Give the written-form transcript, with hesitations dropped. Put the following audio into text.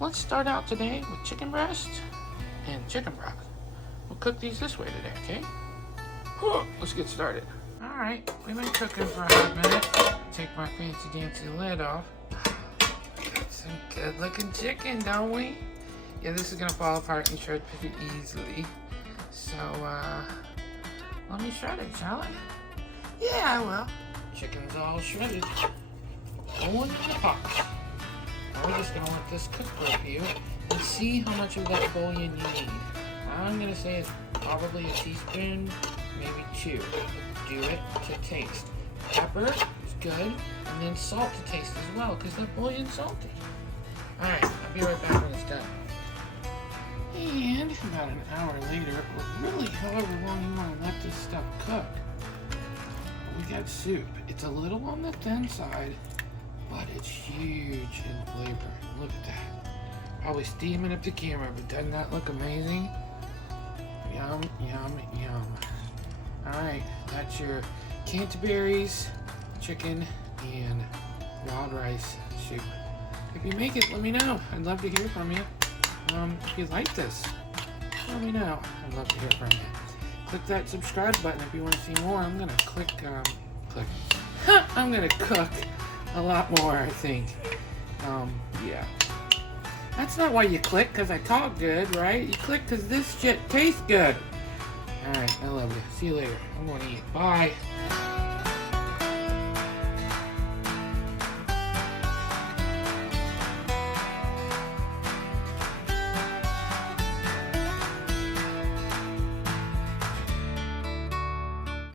Let's start out today with chicken breast and chicken broth. We'll cook these this way today, okay? Let's get started. Alright, we've been cooking for a hot minute. Take my fancy dancy lid off. Got some good looking chicken, don't we? Yeah, this is gonna fall apart and shred pretty easily. So, let me shred it, shall I? Yeah, I will. Chicken's all shredded. Going in the pot. Now we're just gonna let this cook for a few and see how much of that bouillon you need. I'm gonna say it's probably a teaspoon, maybe 2. Do it to taste. Pepper is good, and then salt to taste as well, because that bouillon's salty. Alright, I'll be right back when it's done. And about an hour later, or really however long you want to let this stuff cook, we got soup. It's a little on the thin side, but it's huge in flavor. Look at that. Probably steaming up the camera, but doesn't that look amazing? Yum, yum, yum. Alright, that's your Cantaberry's chicken and wild rice soup. If you make it, let me know. I'd love to hear from you. If you like this, let me know. I'd love to hear from you. Click that subscribe button if you want to see more. I'm gonna I'm gonna cook a lot more, I think. Yeah. That's not why you click, because I talk good, right? You click because this shit tastes good. Alright, I love you. See you later. I'm gonna eat. Bye.